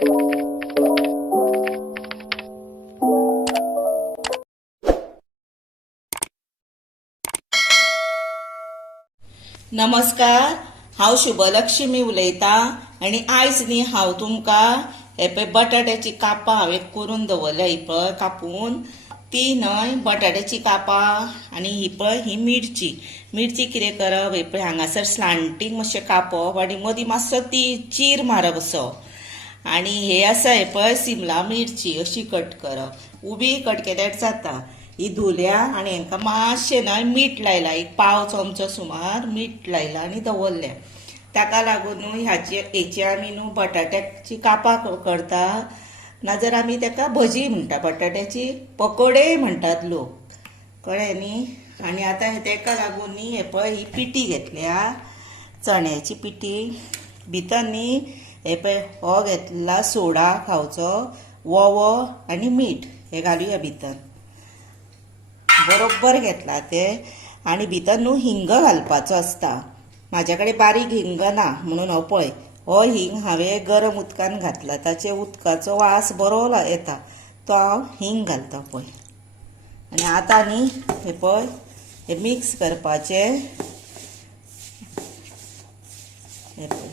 नमस्कार, हांव शुभलक्ष्मी उलयतां आनी आयज न्ही हांव तुमकां हे पळय बटाट्याची कापां हांवें करून दवरल्या ही पळय कापून ती न्हय बटाट्याची कापां आनी ही पळय ही मिरची कितें करप हे पळय हांगासर स्लांटींग मातशें कापप आनी मदीं मातसो ती चीर मारप असो आनी हे आसा हे पळय सिमला मिरची अशी कट करप उबी कट केल्यार जाता ही धुल्या आनी हांकां मातशें न्हय मीठ लायला एक पाव चमचो सुमार मीठ लायला आनी दवरल्या ताका लागून न्हू हेची आमी न्हू बटाट्याची कापां करता नाजाल्यार आमी ताका भजी म्हणटा बटाट्याची पकोडे म्हणटात लोक कळ्ळें न्ही आनी आतां ताका लागून न्ही हे पळय ही पिठी घेतल्या चण्याची पिठी भितर न्ही हे पळय हो घेतला सोडा खावचो वोवो आनी मीठ हे घालुया भितर बरोबर घेतला ते आनी भितर न्हू हिंग घालपाचो आसता म्हाज्या कडेन बारीक हिंग ना म्हणून हो पळय हो हिंग हांवें गरम उदकान घातला ताचे उदकाचो वास बरो येता तो हांव हिंग घालता पळय आनी आतां न्ही हे पळय हे मिक्स करपाचे हे पळय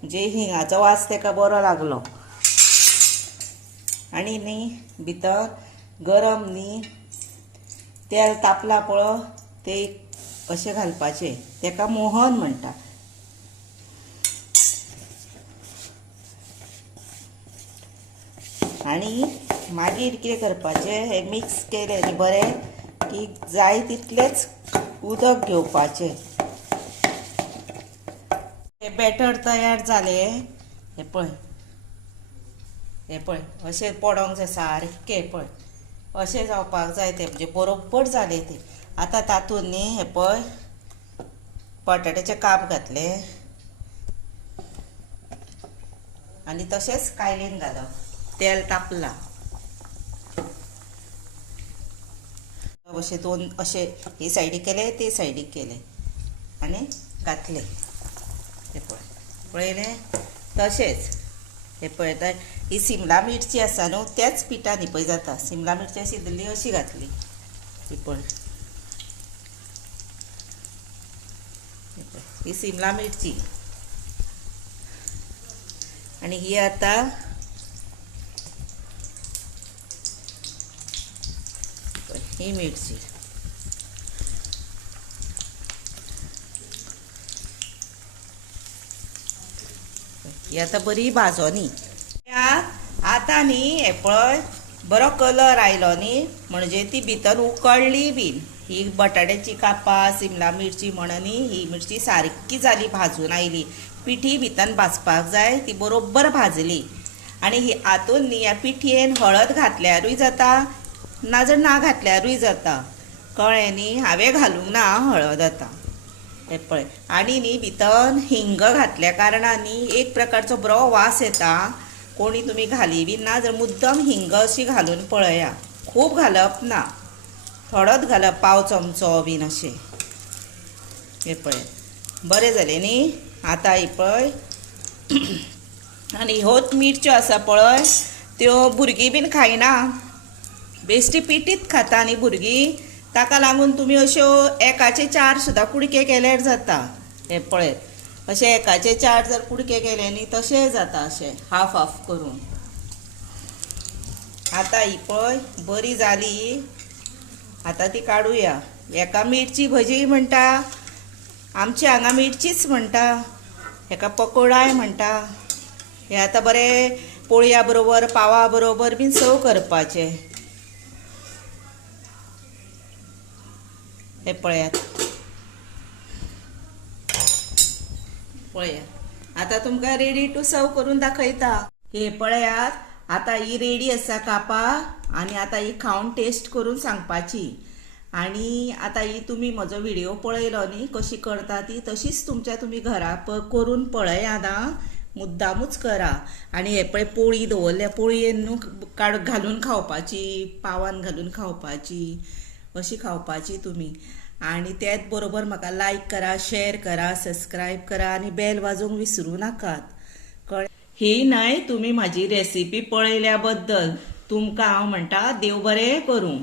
म्हणजे हिंगाचो वास ताका बरो लागलो आनी न्ही भितर गरम न्ही तेल तापला पळय ते अशें घालपाचें ताका मोहन म्हणटा आनी मागीर कितें करपाचें हे मिक्स केलें न्ही बरें की जाय तितलेंच उदक घेवपाचें हे बॅटर तयार जालें हे पळय अशें पडोंक जाय सारकें पळय अशें जावपाक जाय तें म्हणजे बरोबर जालें तें आतां तातूंत न्ही हे पळय बटाट्याचे काप घातले आनी तशेंच कायलीन घालप तेल तापलां अशें दोन अशें हे सायडीक केले ते सायडीक केले आनी घातले हे पळयलें तशेंच हे पळयता ही सिमला मिरची आसा न्हू त्याच पिठान ही पळय जाता सिमला मिरची शिजली अशी घातली ही पळय ही सिमला मिरची आनी ही आतां ही मिरची ही आतां बरी भाजोनी आतां न्ही हे पळय बरो कलर आयलो न्ही म्हणजे ती भितर उकडली बीन ही बटाट्याची कापां सिमला मिरची म्हणून न्ही ही मिरची सारकी जाली भाजून आयली पिठी भितर भाजपाक जाय ती बरोबर भाजली आनी ही हातून न्ही ह्या पिठयेन हळद घातल्यारूय जाता नाजाल्यार ना घातल्यारूय जाता कळ्ळें न्ही हांवें घालूंक ना हळद आतां हे पळय आनी न्ही भितर हिंग घातल्या कारणान न्ही एक प्रकारचो बरो वास येता कोणी तुमी घाली बी ना जाल्यार मुद्दम हिंग अशी घालून पळया खूब घालप ना थोडोच घालप पाव चमचो बीन अशें हे पळय बरें जालें न्ही आतां ही पळय आनी ह्योच मिरच्यो आसा पळय त्यो भुरगीं बीन खायना बेश्टी पिठीत खाता न्ही भुरगीं ताका लागून तुमी अश्यो एकाचे 4 सुद्दां कुडके केल्यार जाता हे पळय अशें एकाचे 4 जर कुडके केले न्ही तशें जाता अशें हाफ हाफ करून आतां ही पळय बरी जाली आतां ती काडुया हेका मिरची भजी म्हणटा आमच्या हांगा मिरचीच म्हणटा हेका पकोडाय म्हणटा हे आतां बरें पोळया बरोबर पावा बरोबर बीन सर्व करपाचें हे पळयात आतां तुमकां रेडी टू सर्व करून दाखयता हे पळयात आतां ही रेडी आसा कापां आनी आतां ही खावन टेस्ट करून सांगपाची आनी आतां ही तुमी म्हजो व्हिडिओ पळयलो न्ही कशी करता ती तशीच तुमी घरा करून पळयात आं मुद्दामूच करा आनी हे पळय पोळी दवरल्या पोळयेन न्हू घालून खावपाची पावान घालून खावपाची अशी खावपाची तुमी आणि त्याच बरोबर म्हाका लाईक करा, शेअर करा, सबस्क्राईब करा आणि बेल वाजोवंक विसरू नाकात. ही न्हय तुम्ही माझी रेसिपी पळयल्या बद्दल तुमकां हांव म्हणटा देव बरें करूं.